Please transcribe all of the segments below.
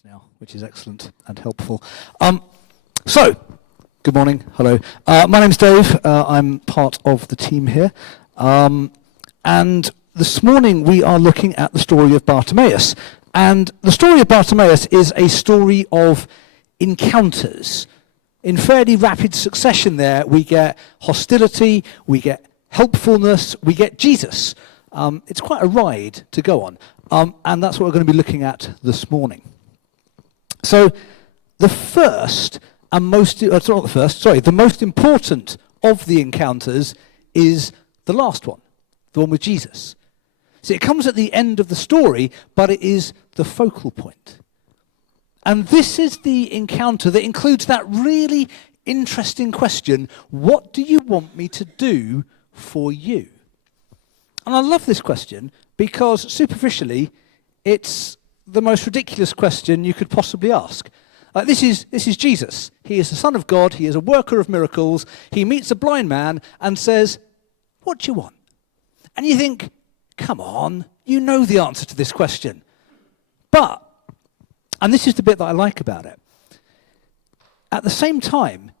slides now, which is excellent and helpful. Good morning, hello. My name's Dave, I'm part of the team here. And this morning we are looking at the story of Bartimaeus. And the story of Bartimaeus is a story of encounters. In fairly rapid succession there, we get hostility, we get helpfulness, we get Jesus. It's quite a ride to go on. And that's what we're going to be looking at this morning. So the most important of the encounters is the last one, the one with Jesus. See, it comes at the end of the story, but it is the focal point. And this is the encounter that includes that really interesting question, what do you want me to do for you? And I love this question because superficially, it's the most ridiculous question you could possibly ask. This is Jesus. He is the Son of God. He is a worker of miracles. He meets a blind man and says, what do you want? And you think, come on, you know the answer to this question. But, and this is the bit that I like about it, at the same time,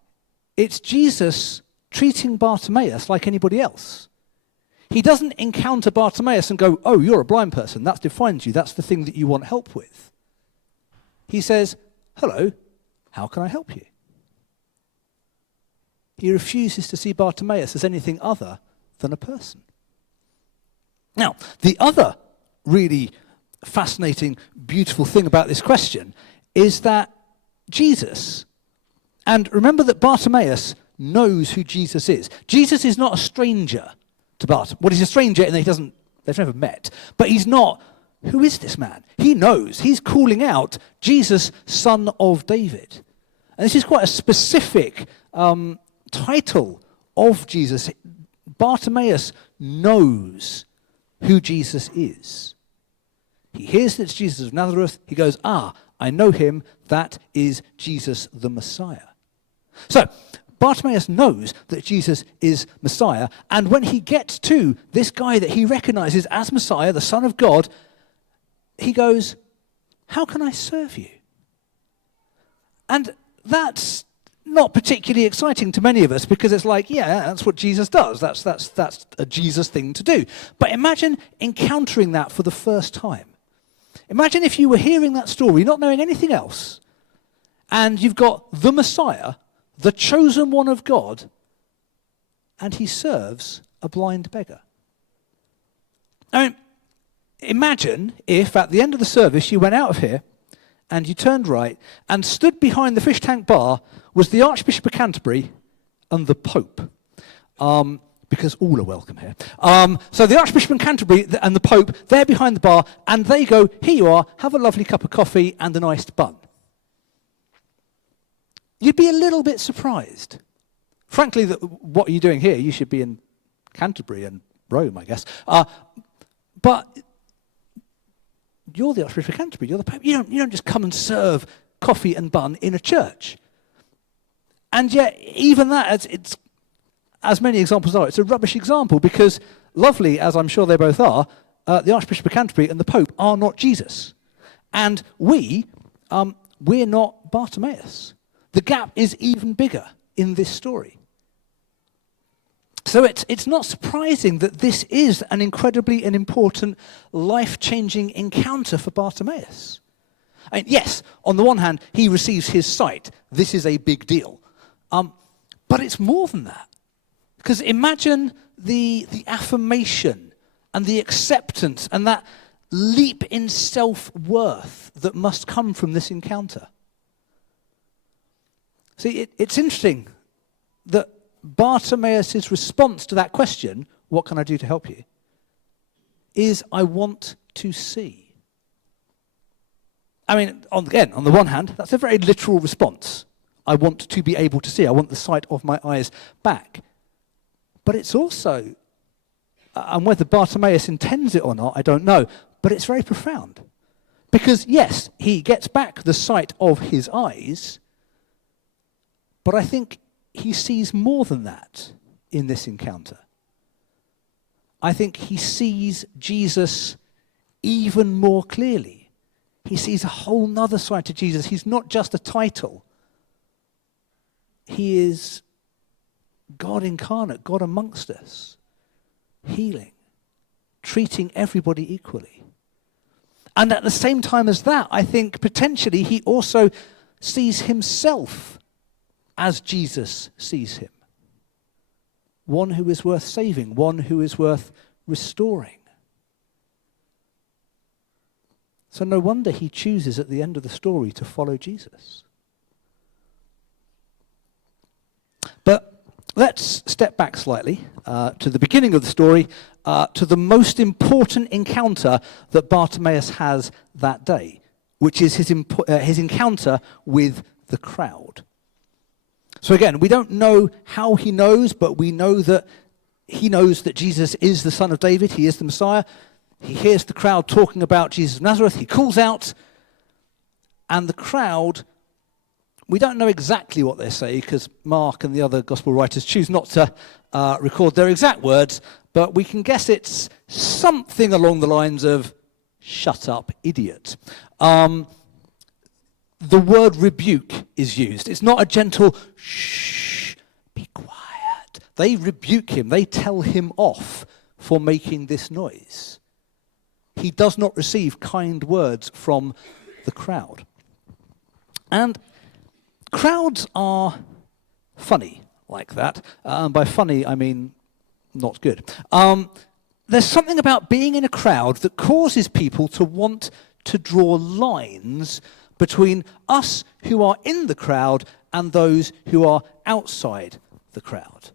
it's Jesus treating Bartimaeus like anybody else. He doesn't encounter Bartimaeus and go, oh, you're a blind person. That defines you. That's the thing that you want help with. He says, hello, how can I help you? He refuses to see Bartimaeus as anything other than a person. Now, the other really fascinating, beautiful thing about this question is that Jesus, and remember that Bartimaeus knows who Jesus is. Jesus is not a stranger to Bartimaeus. Well, he's a stranger in that they've never met, but he's not, who is this man? He knows. He's calling out Jesus, Son of David. And this is quite a specific title of Jesus. Bartimaeus knows who Jesus is. He hears that it's Jesus of Nazareth. He goes, I know him. That is Jesus the Messiah. So, Bartimaeus knows that Jesus is Messiah. And when he gets to this guy that he recognizes as Messiah, the Son of God, he goes, how can I serve you? And that's not particularly exciting to many of us because it's like, yeah, that's what Jesus does. That's a Jesus thing to do. But imagine encountering that for the first time. Imagine if you were hearing that story, not knowing anything else, and you've got the Messiah, the chosen one of God, and he serves a blind beggar. I mean, imagine if at the end of the service you went out of here and you turned right and stood behind the fish tank bar was the Archbishop of Canterbury and the Pope. Because all are welcome here. So the Archbishop of Canterbury and the Pope, they're behind the bar, and they go, here you are, have a lovely cup of coffee and an iced bun. You'd be a little bit surprised. Frankly, what are you doing here? You should be in Canterbury and Rome, I guess. But you're the Archbishop of Canterbury, you're the Pope. You don't just come and serve coffee and bun in a church. And yet, even that, it's as many examples are, it's a rubbish example because, lovely as I'm sure they both are, the Archbishop of Canterbury and the Pope are not Jesus. And we're not Bartimaeus. The gap is even bigger in this story. So it's not surprising that this is an incredibly and important life-changing encounter for Bartimaeus. I mean, yes, on the one hand, he receives his sight. This is a big deal. But it's more than that. Because imagine the affirmation and the acceptance and that leap in self-worth that must come from this encounter. See, it's interesting that Bartimaeus' response to that question, what can I do to help you, is I want to see. I mean, on the one hand, that's a very literal response. I want to be able to see. I want the sight of my eyes back. But it's also, and whether Bartimaeus intends it or not, I don't know, but it's very profound. Because yes, he gets back the sight of his eyes, but I think he sees more than that in this encounter. I think he sees Jesus even more clearly. he sees a whole nother side to Jesus. He's not just a title. He is God incarnate, God amongst us, healing, treating everybody equally. And at the same time as that, I think potentially he also sees himself as Jesus sees him. One who is worth saving, one who is worth restoring. So no wonder he chooses at the end of the story to follow Jesus. But let's step back slightly to the beginning of the story, to the most important encounter that Bartimaeus has that day, which is his encounter with the crowd. So again, we don't know how he knows, but we know that he knows that Jesus is the Son of David, he is the Messiah. He hears the crowd talking about Jesus of Nazareth, he calls out, and the crowd, we don't know exactly what they say because Mark and the other gospel writers choose not to record their exact words, but we can guess it's something along the lines of, "Shut up, idiot." The word rebuke is used. It's not a gentle, "Shh, be quiet." They rebuke him. They tell him off for making this noise. He does not receive kind words from the crowd. And crowds are funny like that. By funny, I mean not good. There's something about being in a crowd that causes people to want to draw lines between us who are in the crowd and those who are outside the crowd.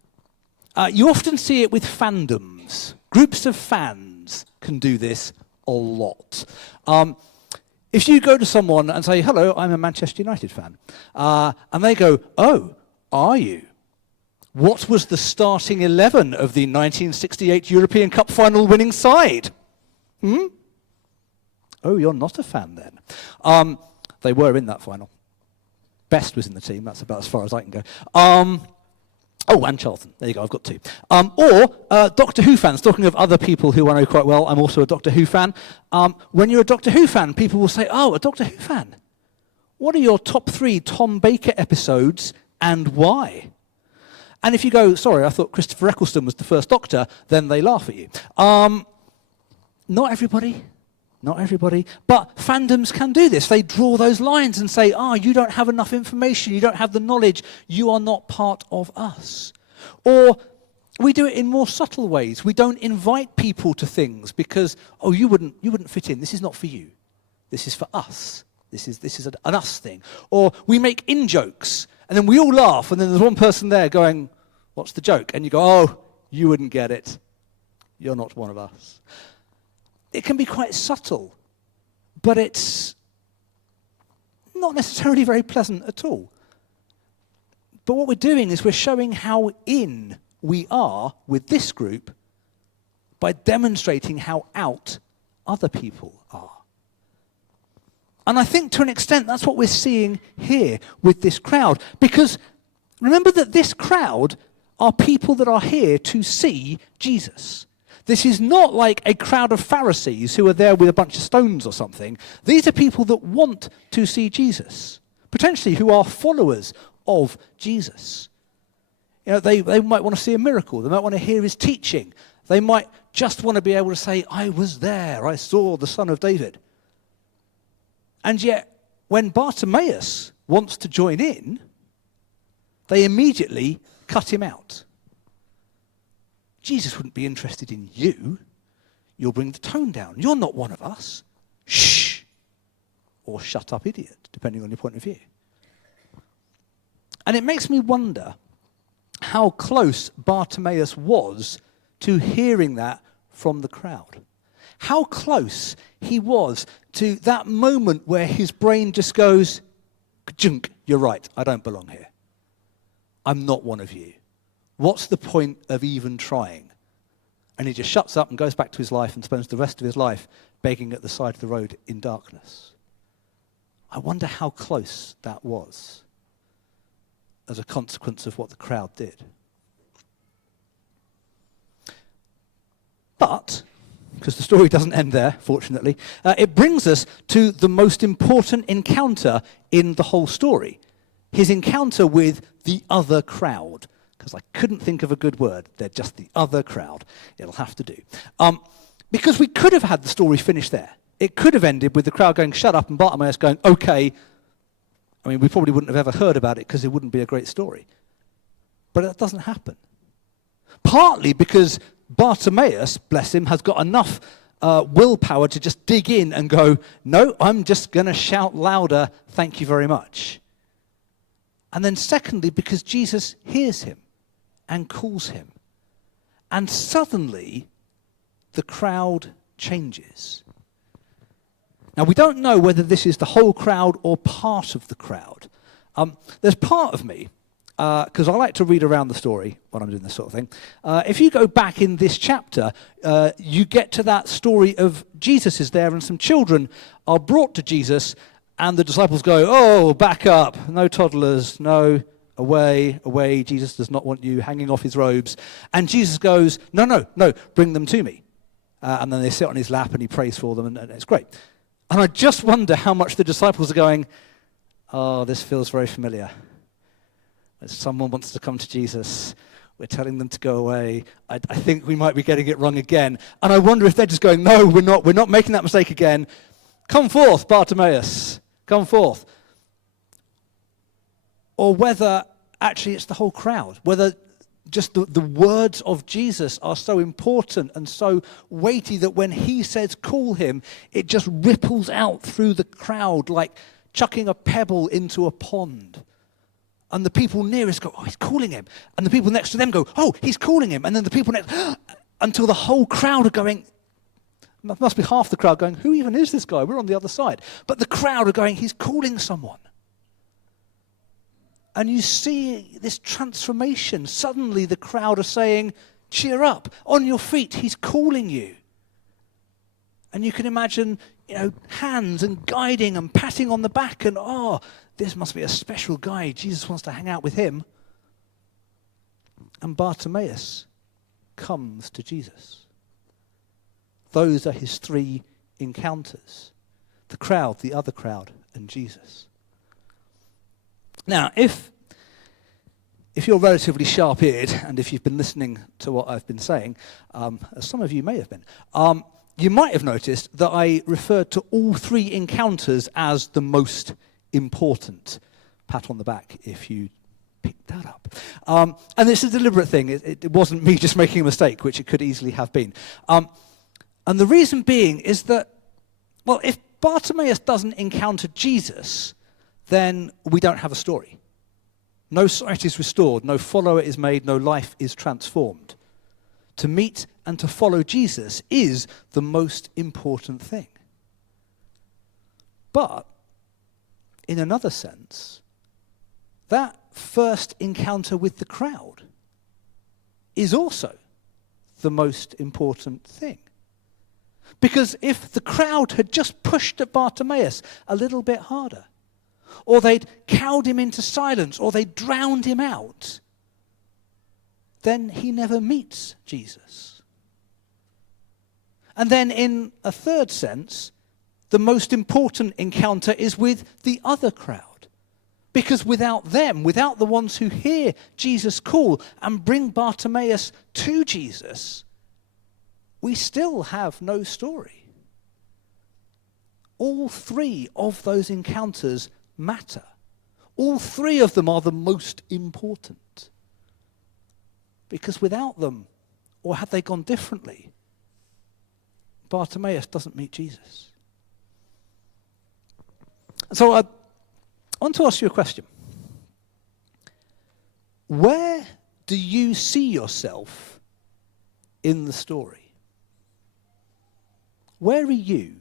You often see it with fandoms. Groups of fans can do this a lot. If you go to someone and say, "Hello, I'm a Manchester United fan," and they go, "Oh, are you? What was the starting 11 of the 1968 European Cup final winning side? Oh, you're not a fan then." They were in that final. Best was in the team. That's about as far as I can go. Oh, and Charlton. There you go, I've got two. Or Doctor Who fans, talking of other people who I know quite well, I'm also a Doctor Who fan. When you're a Doctor Who fan, people will say, "Oh, a Doctor Who fan. What are your top 3 Tom Baker episodes and why?" And if you go, "Sorry, I thought Christopher Eccleston was the first Doctor," then they laugh at you. Not everybody. Not everybody. But fandoms can do this. They draw those lines and say, "You don't have enough information, you don't have the knowledge, you are not part of us." Or we do it in more subtle ways. We don't invite people to things because, you wouldn't fit in. This is not for you. This is for us. This is an us thing. Or we make in-jokes, and then we all laugh, and then there's one person there going, "What's the joke?" And you go, "Oh, you wouldn't get it. You're not one of us." It can be quite subtle, but it's not necessarily very pleasant at all. But what we're doing is we're showing how in we are with this group by demonstrating how out other people are. And I think to an extent that's what we're seeing here with this crowd. Because remember that this crowd are people that are here to see Jesus. This is not like a crowd of Pharisees who are there with a bunch of stones or something. These are people that want to see Jesus, potentially who are followers of Jesus. They might want to see a miracle. They might want to hear his teaching. They might just want to be able to say, "I was there. I saw the Son of David." And yet, when Bartimaeus wants to join in, they immediately cut him out. "Jesus wouldn't be interested in you. You'll bring the tone down. You're not one of us. Shh." Or "Shut up, idiot," depending on your point of view. And it makes me wonder how close Bartimaeus was to hearing that from the crowd. How close he was to that moment where his brain just goes, "Ka-chunk, you're right, I don't belong here. I'm not one of you. What's the point of even trying?" And he just shuts up and goes back to his life and spends the rest of his life begging at the side of the road in darkness. I wonder how close that was as a consequence of what the crowd did. But because the story doesn't end there, fortunately, it brings us to the most important encounter in the whole story. His encounter with the other crowd. Because I couldn't think of a good word. They're just the other crowd. It'll have to do. Because we could have had the story finished there. It could have ended with the crowd going, shut up, and Bartimaeus going, okay. I mean, we probably wouldn't have ever heard about it because it wouldn't be a great story. But that doesn't happen. Partly because Bartimaeus, bless him, has got enough willpower to just dig in and go, no, I'm just going to shout louder, thank you very much. And then secondly, because Jesus hears him and calls him. And suddenly, the crowd changes. Now, we don't know whether this is the whole crowd or part of the crowd. There's part of me, because I like to read around the story when I'm doing this sort of thing. If you go back in this chapter, you get to that story of Jesus is there and some children are brought to Jesus, and the disciples go, oh, back up, no toddlers, no, away, away, Jesus does not want you hanging off his robes. And Jesus goes, no, bring them to me. And then they sit on his lap and he prays for them, and it's great. And I just wonder how much the disciples are going, oh, this feels very familiar. As someone wants to come to Jesus, we're telling them to go away. I think we might be getting it wrong again. And I wonder if they're just going, no, we're not making that mistake again. Come forth, Bartimaeus, come forth. Or whether actually it's the whole crowd, whether just the words of Jesus are so important and so weighty that when he says call him, it just ripples out through the crowd like chucking a pebble into a pond. And the people nearest go, oh, he's calling him. And the people next to them go, oh, he's calling him. And then the people next, until the whole crowd are going, must be half the crowd going, who even is this guy? We're on the other side. But the crowd are going, he's calling someone. And you see this transformation. Suddenly the crowd are saying, cheer up, on your feet, he's calling you. And you can imagine, hands and guiding and patting on the back and, oh, this must be a special guy. Jesus wants to hang out with him. And Bartimaeus comes to Jesus. Those are his three encounters. The crowd, the other crowd, and Jesus. Now, if you're relatively sharp-eared, and if you've been listening to what I've been saying, as some of you may have been, you might have noticed that I referred to all three encounters as the most important. Pat on the back if you picked that up. And it's a deliberate thing. It wasn't me just making a mistake, which it could easily have been. And the reason being is that, well, if Bartimaeus doesn't encounter Jesus, then we don't have a story. No sight is restored, no follower is made, no life is transformed. To meet and to follow Jesus is the most important thing. But, in another sense, that first encounter with the crowd is also the most important thing. Because if the crowd had just pushed at Bartimaeus a little bit harder, or they'd cowed him into silence, or they drowned him out, then he never meets Jesus. And then in a third sense, the most important encounter is with the other crowd. Because without them, without the ones who hear Jesus call and bring Bartimaeus to Jesus, we still have no story. All three of those encounters matter. All three of them are the most important. Because without them, or had they gone differently, Bartimaeus doesn't meet Jesus. So I want to ask you a question. Where do you see yourself in the story? Where are you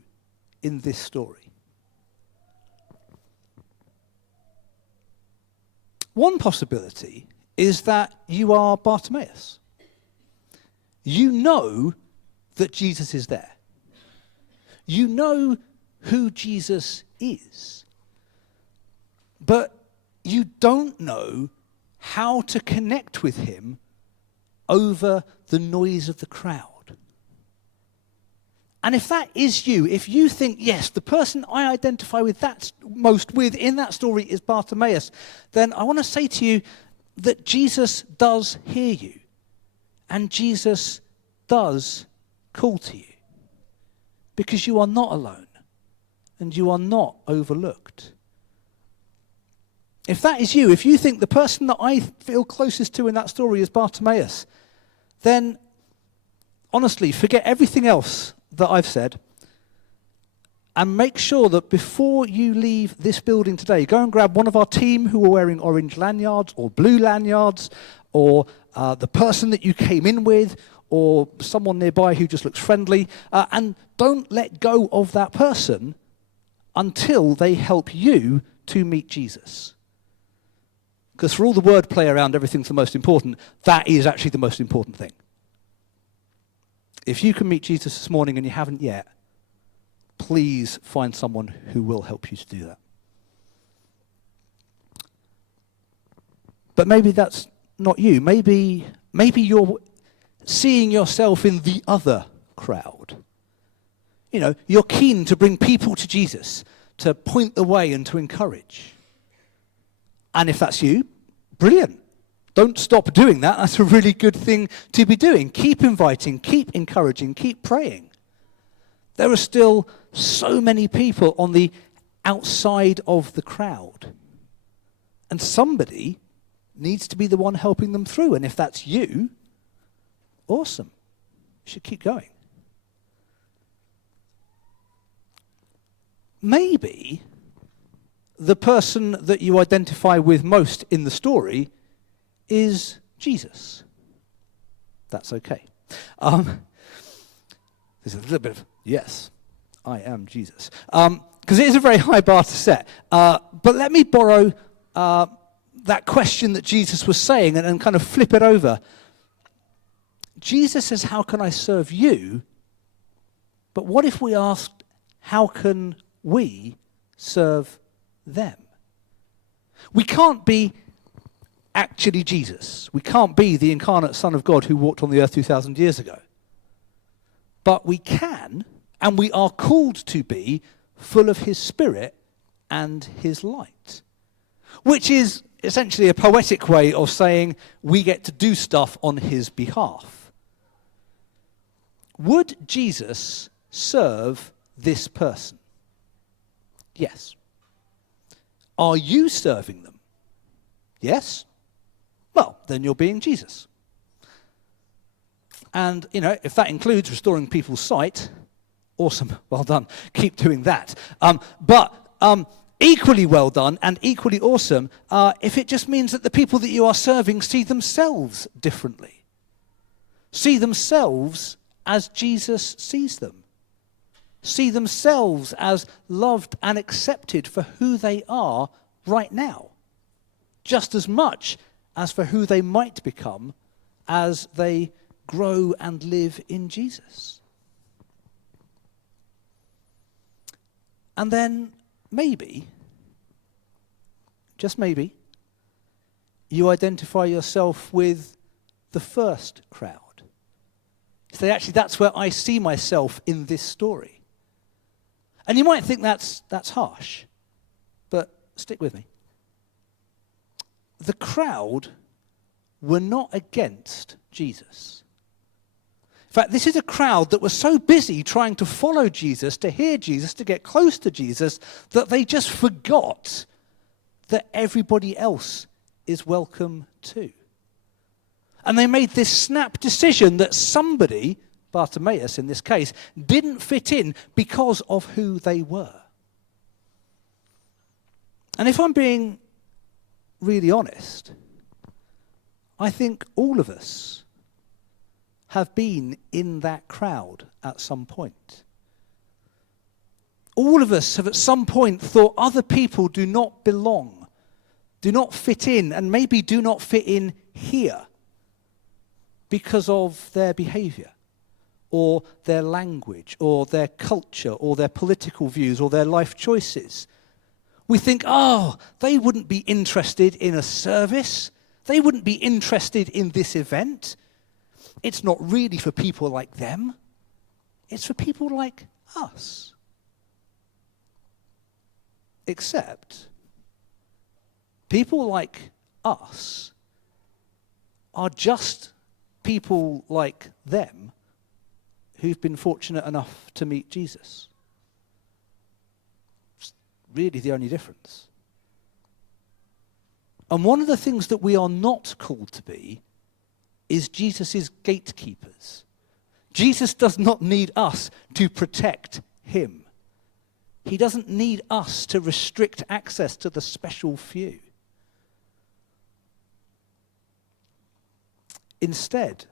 in this story? One possibility is that you are Bartimaeus. You know that Jesus is there. You know who Jesus is. But you don't know how to connect with him over the noise of the crowd. And if that is you, if you think, yes, the person I identify with that most with in that story is Bartimaeus, then I want to say to you that Jesus does hear you. And Jesus does call to you. Because you are not alone. And you are not overlooked. If that is you, if you think the person that I feel closest to in that story is Bartimaeus, then honestly, forget everything else that I've said and make sure that before you leave this building today, go and grab one of our team who are wearing orange lanyards or blue lanyards, or the person that you came in with, or someone nearby who just looks friendly, and don't let go of that person until they help you to meet Jesus. Because for all the wordplay around everything's the most important, that is actually the most important thing. If you can meet Jesus this morning and you haven't yet, please find someone who will help you to do that. But maybe that's not you. Maybe you're seeing yourself in the other crowd. You know, you're keen to bring people to Jesus, to point the way and to encourage. And if that's you, brilliant. Don't stop doing that. That's a really good thing to be doing. Keep inviting, keep encouraging, keep praying. There are still so many people on the outside of the crowd. And somebody needs to be the one helping them through. And if that's you, awesome. You should keep going. Maybe the person that you identify with most in the story is Jesus. That's okay. There's a little bit of, yes, I am Jesus. Because it is a very high bar to set. But let me borrow that question that Jesus was saying and kind of flip it over. Jesus says, how can I serve you? But what if we asked, how can we serve them? We can't be actually Jesus. We can't be the incarnate Son of God who walked on the earth 2,000 years ago. But we can, and we are called to be, full of his Spirit and his light. Which is essentially a poetic way of saying we get to do stuff on his behalf. Would Jesus serve this person? Yes. Are you serving them? Yes? Well, then you're being Jesus. And, you know, if that includes restoring people's sight, awesome, well done. Keep doing that. But equally well done and equally awesome if it just means that the people that you are serving see themselves differently. See themselves as Jesus sees them. See themselves as loved and accepted for who they are right now. Just as much as for who they might become as they grow and live in Jesus. And then maybe, just maybe, you identify yourself with the first crowd. So actually, that's where I see myself in this story. And you might think that's harsh, but stick with me. The crowd were not against Jesus. In fact, this is a crowd that was so busy trying to follow Jesus, to hear Jesus, to get close to Jesus, that they just forgot that everybody else is welcome too. And they made this snap decision that somebody, Bartimaeus in this case, didn't fit in because of who they were. And if I'm being really honest, I think all of us have been in that crowd at some point. All of us have at some point thought other people do not belong, do not fit in, and maybe do not fit in here because of their behavior, or their language, or their culture, or their political views, or their life choices. We think, oh, they wouldn't be interested in a service. They wouldn't be interested in this event. It's not really for people like them. It's for people like us. Except people like us are just people like them who've been fortunate enough to meet Jesus. It's really the only difference. And one of the things that we are not called to be is Jesus' gatekeepers. Jesus does not need us to protect him. He doesn't need us to restrict access to the special few. Instead,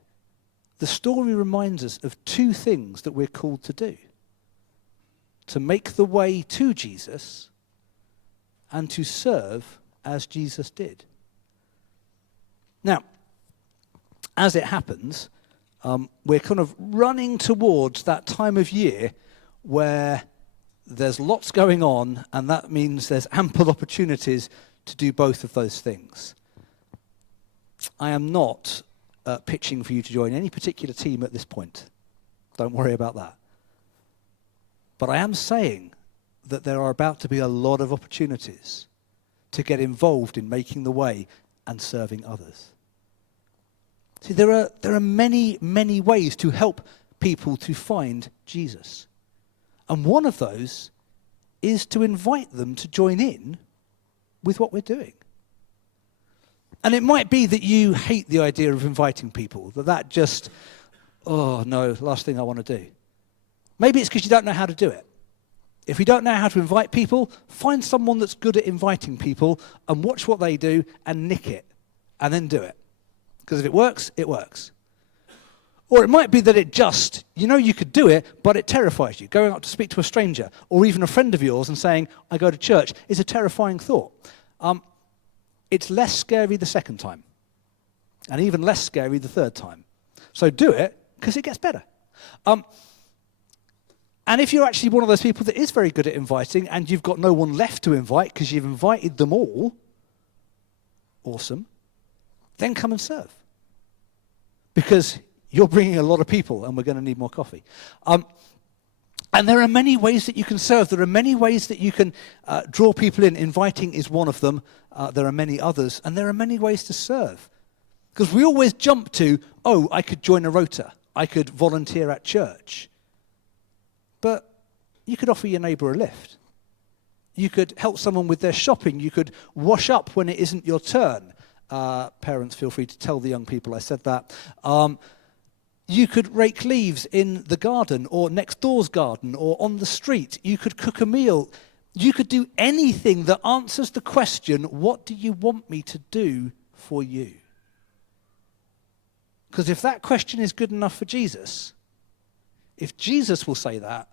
the story reminds us of two things that we're called to do: to make the way to Jesus and to serve as Jesus did. Now, as it happens, we're kind of running towards that time of year where there's lots going on, and that means there's ample opportunities to do both of those things. I am not pitching for you to join any particular team at this point. Don't worry about that. But I am saying that there are about to be a lot of opportunities to get involved in making the way and serving others. See, there are many, many ways to help people to find Jesus. And one of those is to invite them to join in with what we're doing. And it might be that you hate the idea of inviting people, that just, oh no, last thing I want to do. Maybe it's because you don't know how to do it. If you don't know how to invite people, find someone that's good at inviting people and watch what they do and nick it and then do it. Because if it works, it works. Or it might be that it just, you could do it, but it terrifies you. Going up to speak to a stranger or even a friend of yours and saying, I go to church, is a terrifying thought. It's less scary the second time, and even less scary the third time. So do it, because it gets better. And if you're actually one of those people that is very good at inviting and you've got no one left to invite because you've invited them all, awesome, then come and serve. Because you're bringing a lot of people and we're going to need more coffee. And there are many ways that you can serve. There are many ways that you can draw people in. Inviting is one of them. There are many others. And there are many ways to serve. Because we always jump to, I could join a rota. I could volunteer at church. But you could offer your neighbour a lift. You could help someone with their shopping. You could wash up when it isn't your turn. Parents, feel free to tell the young people I said that. You could rake leaves in the garden or next door's garden or on the street. You could cook a meal. You could do anything that answers the question, what do you want me to do for you? Because if that question is good enough for Jesus, if Jesus will say that,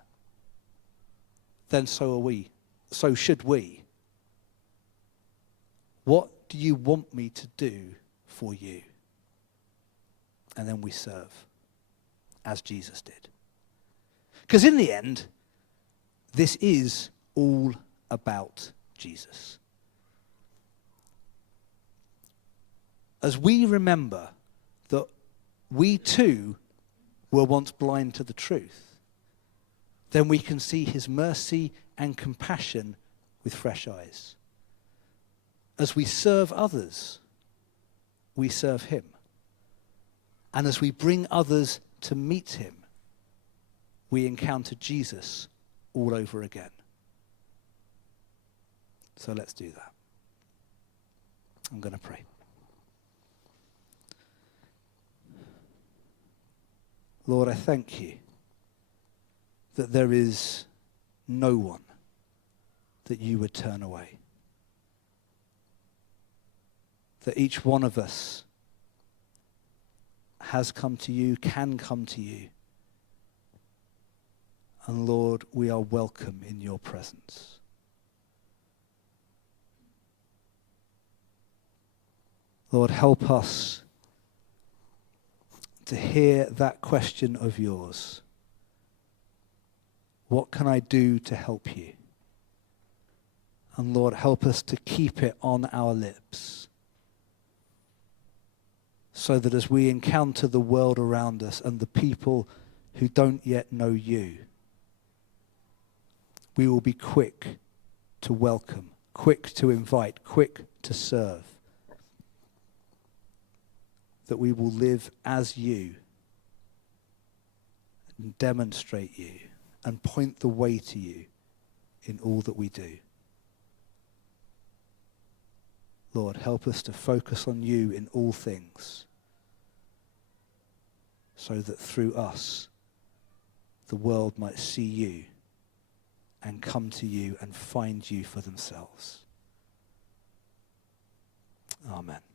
then so are we. So should we. What do you want me to do for you? And then we serve, as Jesus did. Because in the end, this is all about Jesus. As we remember that we too were once blind to the truth, then we can see his mercy and compassion with fresh eyes. As we serve others, we serve him. And as we bring others to meet him, we encounter Jesus all over again. So let's do that. I'm going to pray. Lord, I thank you that there is no one that you would turn away. That each one of us has come to you, can come to you. And Lord, we are welcome in your presence. Lord, help us to hear that question of yours. What can I do to help you? And Lord, help us to keep it on our lips, so that as we encounter the world around us and the people who don't yet know you. We will be quick to welcome, quick to invite, quick to serve. That we will live as you and demonstrate you and point the way to you in all that we do. Lord, help us to focus on you in all things, so that through us the world might see you and come to you and find you for themselves. Amen.